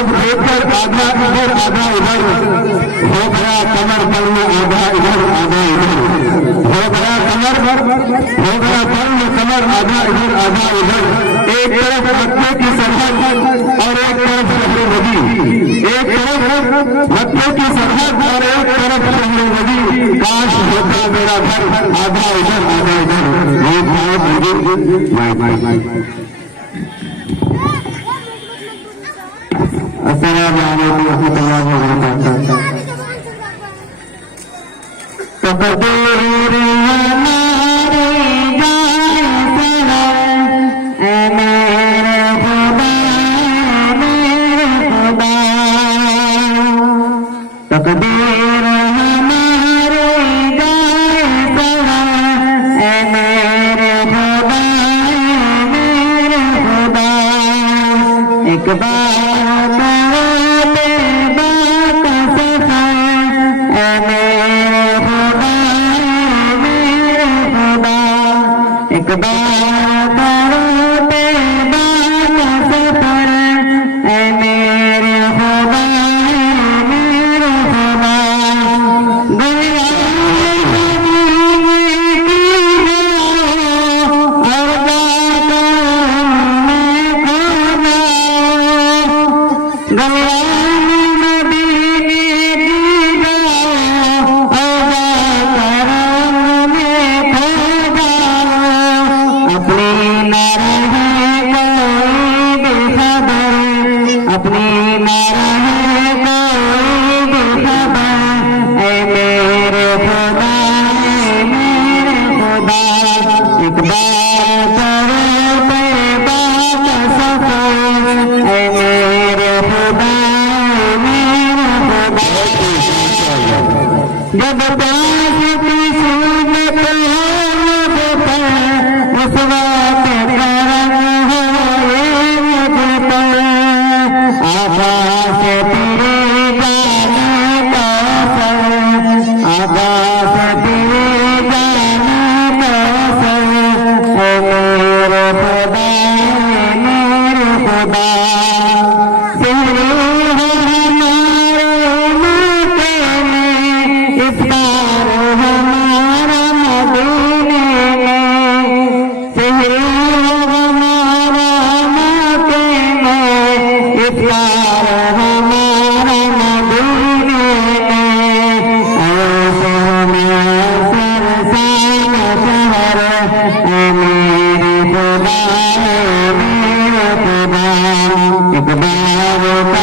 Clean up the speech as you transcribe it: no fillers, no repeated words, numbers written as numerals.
अब ऊपर आधा इधर आधा उधर हो गया, कमर बल में आधा इधर आधा इधर हो गया, कमर हो गया बल में कमर आधा इधर आधा उधर। एक तरफ मक्के की सरहद और एक तरफ शहर नदी, एक तरफ मक्के की सरहद और एक तरफ शहर नदी। काश होता मेरा घर आधा इधर आधा इधर। अस्सलाम वालेकुम रहमतुल्लाहि व बरकातहू। तकदीर हमारी जाए सनम ए मेरे खुदा, मेरे खुदा। तकदीर हमारी जाए सनम ए मेरे खुदा, मेरे खुदा। एक बार एक बात रोते बात सफर ए मेरे खुदा, मेरे खुदा। गया और बातों में खोना, गया जब प्यास की सूरत हो उस वक्त करम हो मुझ पर। आकाश तेरे जाने का सर, आकाश तेरे जाने का सर है मेरे खुदा, मेरे खुदा। एक बार